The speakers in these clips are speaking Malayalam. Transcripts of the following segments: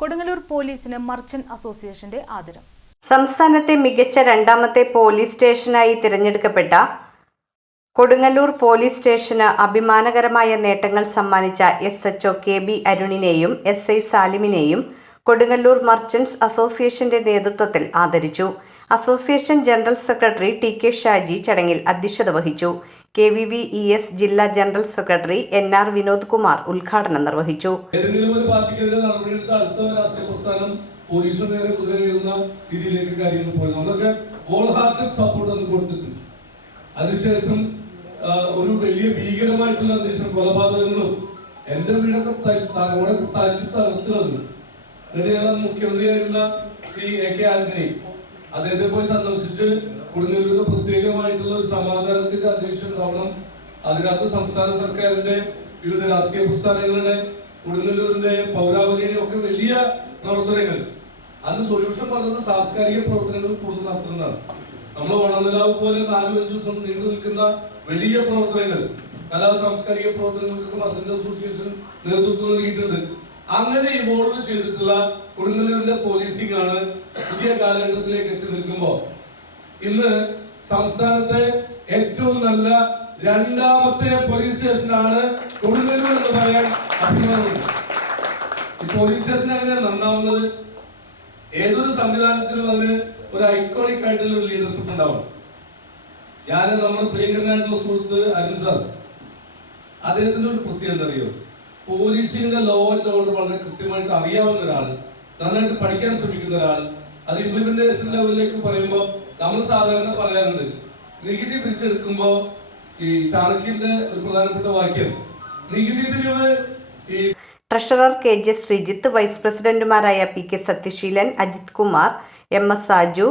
കൊടുങ്ങല്ലൂർ പോലീസിന് മർച്ചന്റ് അസോസിയേഷന്റെ ആദരം. സംസ്ഥാനത്തെ മികച്ച രണ്ടാമത്തെ പോലീസ് സ്റ്റേഷനായി തിരഞ്ഞെടുക്കപ്പെട്ട കൊടുങ്ങല്ലൂർ പോലീസ് സ്റ്റേഷന് അഭിമാനകരമായ നേട്ടങ്ങൾ സമ്മാനിച്ച SHO KB അരുണിനെയും SI സാലിമിനെയും കൊടുങ്ങല്ലൂർ മർച്ചന്റ്സ് അസോസിയേഷന്റെ നേതൃത്വത്തിൽ ആദരിച്ചു. Association general secretary TK Shaji ചടങ്ങിൽ അധ്യക്ഷത വഹിച്ചു. KVVES ജില്ലാ general secretary NR Vinod Kumar ഉദ്ഘാടനം നിർവഹിച്ചു. അതിനുശേഷം ഒരു വലിയ ഭീകരമായിട്ടുള്ള അന്തരീക്ഷം, കൊലപാതകങ്ങളും എന്റെ വീടൊക്കെ തല്ലി തകർത്തുകളഞ്ഞു. മുഖ്യമന്ത്രിയായിരുന്ന ശ്രീ AK ആന്റണി അദ്ദേഹത്തെ പോയി സന്ദർശിച്ച് കൊടുങ്ങല്ലൂരിന് പ്രത്യേകമായിട്ടുള്ള ഒരു സമാധാനത്തിന്റെ അന്തരീക്ഷം ഉണ്ടാവണം. അതിനകത്ത് സംസ്ഥാന സർക്കാരിന്റെ വിവിധ രാഷ്ട്രീയ പ്രസ്ഥാനങ്ങളുടെ കൊടുങ്ങല്ലൂരിന്റെ പൗരാവലിയുടെ ഒക്കെ വലിയ പ്രവർത്തനങ്ങൾ, അത് സൊല്യൂഷൻ പറഞ്ഞത് സാംസ്കാരിക പ്രവർത്തനങ്ങൾ കൂടുതൽ നടത്തുന്നതാണ്. നമ്മൾ ഓണനിലാവ് പോലെ 4-5 ദിവസം നീണ്ടു നിൽക്കുന്ന വലിയ പ്രവർത്തനങ്ങൾ, കലാ സാംസ്കാരിക പ്രവർത്തനങ്ങൾക്ക് മർച്ചന്റ് അസോസിയേഷൻ നേതൃത്വം നൽകിയിട്ടുണ്ട്. അങ്ങനെ ഇവോൾവ് ചെയ്തിട്ടുള്ള കൊടുങ്ങല്ലൂരിന്റെ പോലീസിംഗ് ആണ് പുതിയ കാലഘട്ടത്തിലേക്ക് എത്തി നിൽക്കുമ്പോൾ ഇന്ന് സംസ്ഥാനത്തെ ഏറ്റവും നല്ല രണ്ടാമത്തെ പോലീസ് സ്റ്റേഷനാണ് കൊടുങ്ങല്ലൂർ എന്ന് പറയാൻ അഭിമാനമുണ്ട്. ഈ പോലീസ് സ്റ്റേഷൻ എങ്ങനെ നന്നാവുന്നത്? ഏതൊരു സംവിധാനത്തിനും അതിന് ഒരു ഐക്കോണിക് ആയിട്ടുള്ള ഒരു ലീഡർഷിപ്പ് ഉണ്ടാവും. നമ്മുടെ പ്രിയങ്കരനായിട്ടുള്ള സുഹൃത്ത് അരുൺ സാർ, അദ്ദേഹത്തിന്റെ ഒരു പ്രത്യേകത എന്തറിയോ? പോലീസിന്റെ ലോ ആൻഡ് ഓർഡർ വളരെ കൃത്യമായിട്ട് അറിയാവുന്ന ഒരാൾ, നന്നായിട്ട് പഠിക്കാൻ ശ്രമിക്കുന്ന ഒരാൾ. അത് ഇംപ്ലിമെന്റേഷൻ ലെവലിലേക്ക് പറയുമ്പോൾ നമ്മൾ സാധാരണ പറയാറുണ്ട്, നികുതി പിരിച്ചെടുക്കുമ്പോൾ ഈ ചാണക്യന്റെ ഒരു പ്രധാനപ്പെട്ട വാക്യം, നികുതി പിരിവ്. ട്രഷറർ KJ ശ്രീജിത്ത്, വൈസ് പ്രസിഡന്റുമാരായ PK Sathyaseelan, Ajith Kumar, MS Saju,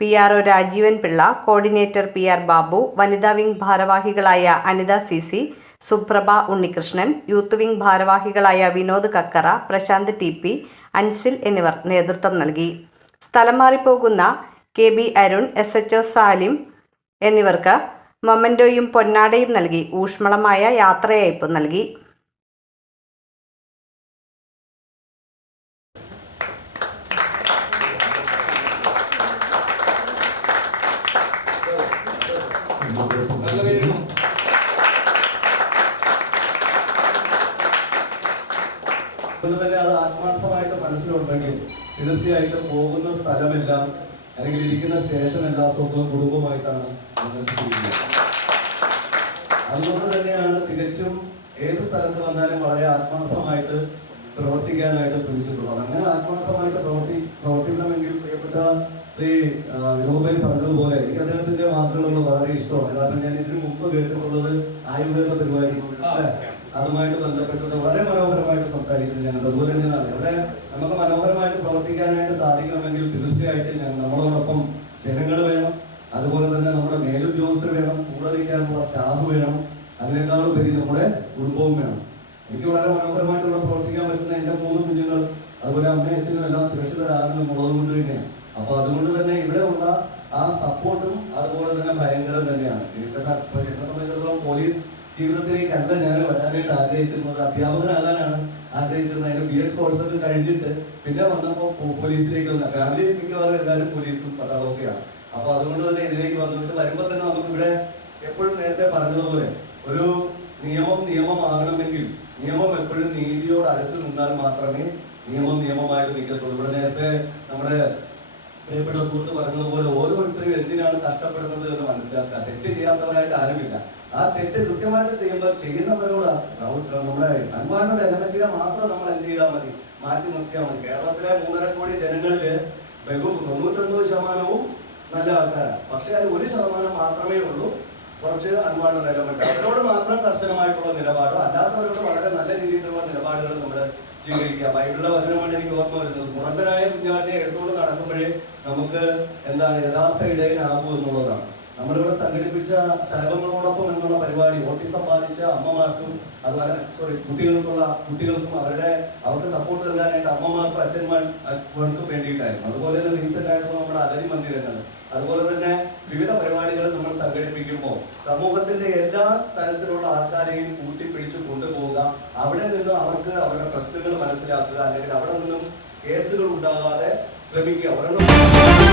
PRO Rajeevan Pillai, coordinator PR Babu, വനിതാ വിംഗ് ഭാരവാഹികളായ Anitha CC, Suprabha Unnikrishnan, youth wing ഭാരവാഹികളായ വിനോദ് കക്കറ, പ്രശാന്ത് TP, അൻസിൽ എന്നിവർ നേതൃത്വം നൽകി. സ്ഥലം മാറിപ്പോകുന്ന KB അരുൺ, SHO സാലിം എന്നിവർക്ക് മൊമെന്റോയും പൊന്നാടയും നൽകി ഊഷ്മളമായ യാത്രയയപ്പ് നൽകി. തന്നെ അത് ആത്മാർത്ഥമായിട്ട് മനസ്സിലുണ്ടെങ്കിൽ തീർച്ചയായിട്ടും പോകുന്ന സ്ഥലമെല്ലാം അല്ലെങ്കിൽ ഇരിക്കുന്ന സ്റ്റേഷനെല്ലാം സ്വന്തം കുടുംബമായിട്ടാണ് ചെയ്യുന്നത്. അതുകൊണ്ട് തന്നെയാണ് തികച്ചും ഏത് സ്ഥലത്ത് വന്നാലും വളരെ ആത്മാർത്ഥമായിട്ട് പ്രവർത്തിക്കാനായിട്ട് ശ്രമിച്ചിട്ടുള്ളത്. അങ്ങനെ ആത്മാർത്ഥമായിട്ട് പ്രവർത്തിക്കണമെങ്കിൽ പ്രിയപ്പെട്ട ശ്രീ വിനോദ് പറഞ്ഞതുപോലെ എനിക്ക് അദ്ദേഹത്തിന്റെ വാക്കുകളൊക്കെ വളരെ ഇഷ്ടമാണ്. കാരണം ഞാൻ ഇതിനു മുമ്പ് കേട്ടിട്ടുള്ളത് ആയുർവേദ പരിപാടി, അതുമായിട്ട് ബന്ധപ്പെട്ടിട്ട് വളരെ മനോഹരമായിട്ട് സംസാരിക്കുന്നത് ഞാൻ. അതുപോലെ തന്നെയാണ് അവിടെ നമുക്ക് മനോഹരമായിട്ട് പ്രവർത്തിക്കാനായിട്ട് സാധിക്കണമെങ്കിൽ തീർച്ചയായിട്ടും നമ്മളോടൊപ്പം ജനങ്ങൾ വേണം, അതുപോലെ തന്നെ നമ്മുടെ മേലുദ്യോഗസ്ഥർ വേണം, കൂടെ നിൽക്കാനുള്ള സ്റ്റാഫ് വേണം, അതിനേക്കാളും ഉപരി നമ്മുടെ കുടുംബവും വേണം. എനിക്ക് വളരെ മനോഹരമായിട്ടുള്ള പ്രവർത്തിക്കാൻ പറ്റുന്ന എൻ്റെ 3 കുഞ്ഞുങ്ങൾ, അതുപോലെ അമ്മയും അച്ഛനും എല്ലാം സുരക്ഷിതരാകുന്നുള്ളത് കൊണ്ട് തന്നെയാണ്. അപ്പൊ അതുകൊണ്ട് തന്നെ ഇവിടെ ഉള്ള ആ സപ്പോർട്ടും അതുപോലെ തന്നെ ഭയങ്കരം തന്നെയാണ്. എന്നെ സംബന്ധിച്ചിടത്തോളം പോലീസ് ജീവിതത്തിലേക്കല്ല ഞാൻ വരാനായിട്ട് ആഗ്രഹിച്ചിരുന്നത്, അധ്യാപകനാകാനാണ് ആഗ്രഹിച്ചിരുന്നത്. അതിന് BEd കോഴ്സൊക്കെ കഴിഞ്ഞിട്ട് പിന്നെ വന്നപ്പോൾ പോലീസിലേക്ക് വന്ന ഫാമിലി മിക്കവാറും എല്ലാവരും പോലീസും പട്ടാളമൊക്കെയാണ്. അപ്പൊ അതുകൊണ്ട് തന്നെ ഇതിലേക്ക് വന്നിട്ട് വരുമ്പോൾ തന്നെ നമുക്ക് ഇവിടെ എപ്പോഴും നേരത്തെ പറഞ്ഞതുപോലെ ഒരു നിയമമാകണമെങ്കിൽ നിയമം എപ്പോഴും നീതിയോട് അടുത്ത് നിന്നാൽ മാത്രമേ നിയമമായിട്ട് നിൽക്കത്തുള്ളൂ. ഇവിടെ നേരത്തെ നമ്മുടെ പ്രിയപ്പെട്ട സുഹൃത്ത് പറഞ്ഞതുപോലെ ഓരോരുത്തരും എന്തിനാണ് കഷ്ടപ്പെടുന്നത് എന്ന് മനസ്സിലാക്കുക. തെറ്റ് ചെയ്യാത്തവരായിട്ട് ആരുമില്ല. ആ തെറ്റ് കൃത്യമായിട്ട് ചെയ്യുന്നവരോട് നമ്മുടെ അൻവാനോട് എലമെന്റിനെ മാത്രം നമ്മൾ എന്ത് ചെയ്താൽ മതി, മാറ്റി നിർത്തിയാൽ മതി. കേരളത്തിലെ 3.5 കോടി ജനങ്ങളില് 99% നല്ല ആൾക്കാരാണ്. പക്ഷെ അത് 1% മാത്രമേ ഉള്ളൂ കുറച്ച് അൻവാനോട് എലമെന്റ്. അവരോട് മാത്രം കർശനമായിട്ടുള്ള നിലപാടോ അല്ലാത്തവരോട് വളരെ നല്ല രീതിയിലുള്ള നിലപാടുകൾ നമ്മൾ സ്വീകരിക്കുക. ബൈബിളിലെ വചനമാണ് എനിക്ക് ഓർമ്മ വരുന്നത്. മുടന്തനായ കുഞ്ഞാടിനെ എടുത്തുകൊണ്ട് നടക്കുമ്പോഴേ നമുക്ക് യഥാർത്ഥ ഇടയനാകൂ എന്നുള്ളതാണ്. നമ്മളിവിടെ സംഘടിപ്പിച്ച ശലഭങ്ങളോടൊപ്പം എന്നുള്ള പരിപാടി ഓട്ടിസം ബാധിച്ച അമ്മമാർക്കും അതുപോലെ കുട്ടികൾക്കും അവർക്ക് സപ്പോർട്ട് നൽകാനായിട്ട് അമ്മമാർക്കും അച്ഛന്മാർക്കും വേണ്ടിയിട്ടായിരുന്നു. അതുപോലെ തന്നെ റീസെന്റ് ആയിട്ടുള്ള നമ്മുടെ അഗതി മന്ദിരങ്ങൾ, അതുപോലെ തന്നെ വിവിധ പരിപാടികൾ നമ്മൾ സംഘടിപ്പിക്കുമ്പോൾ സമൂഹത്തിന്റെ എല്ലാ തരത്തിലുള്ള ആൾക്കാരെയും കൂട്ടിപ്പിടിച്ച് കൊണ്ടുപോവുക, അവിടെ നിന്ന് അവർക്ക് അവരുടെ പ്രശ്നങ്ങൾ മനസ്സിലാക്കുക, അല്ലെങ്കിൽ അവിടെ നിന്നും കേസുകൾ ഉണ്ടാകാതെ ശ്രമിക്കുക.